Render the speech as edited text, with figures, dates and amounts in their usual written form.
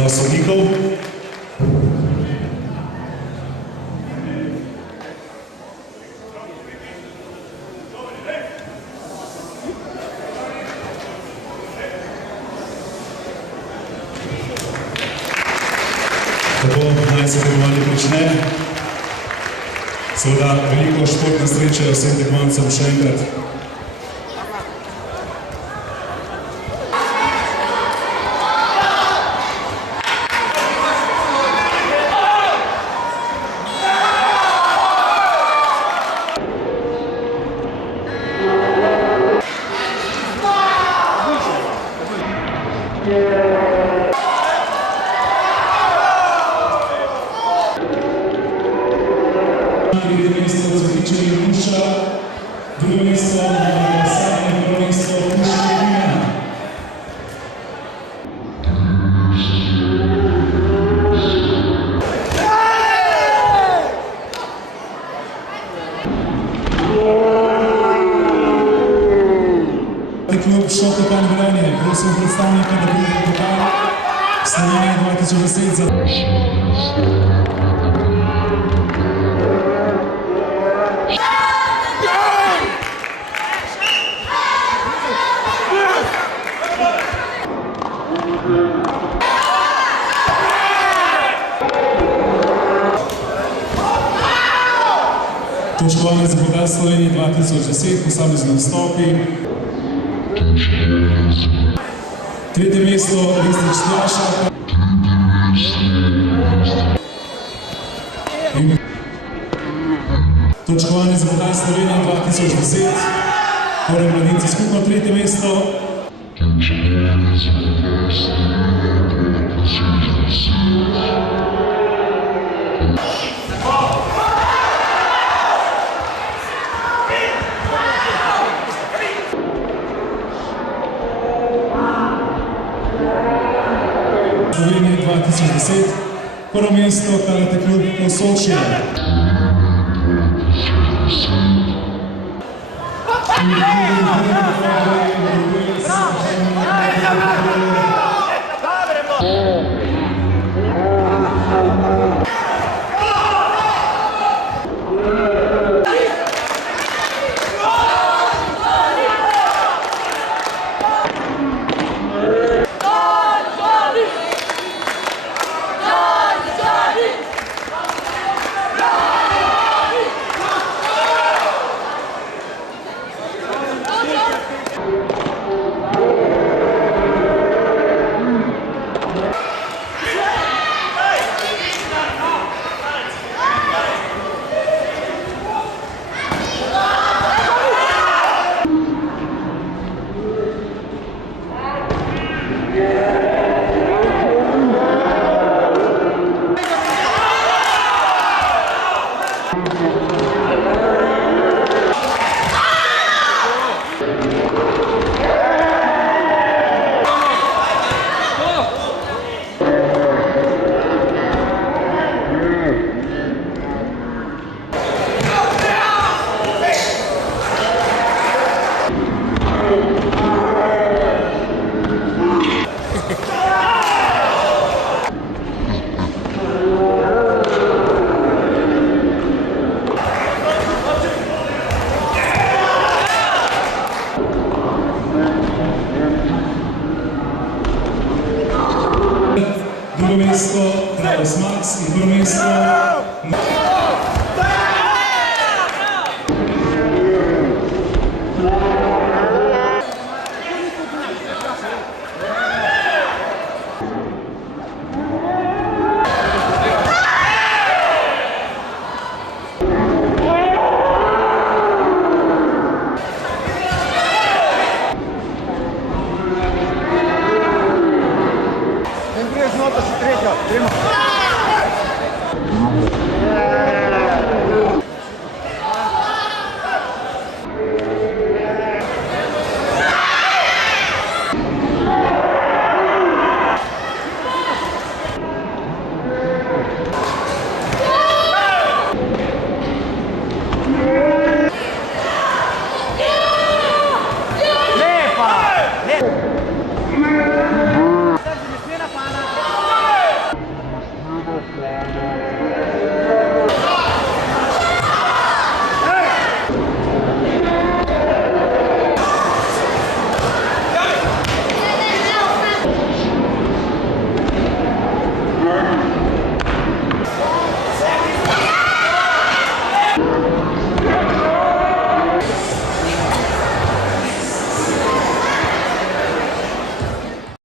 izbrano sodnikov. Tako naj se tekmovanje prične. Seveda veliko športne sreče vsem tekmovancem še enkrat. Tretje mesto Cvetiče Jeruša, drugo mesto Sanje, prvo mesto Pušče Vina. Klub Šotokan Velenje, prosim predstavnika, da bi pokal Slovenija 2010 za... Točkovanje za pokal Slovenije 2010, posamezni nastopi. Tretje mesto Listič Tjaša. Točkovanje za pokal Slovenije 2010, torej mladinci skupno tretje mesto. Slovenije 2010, prvo mesto Karate klub Posočje. Drugo mesto Travis Max in prvo mesto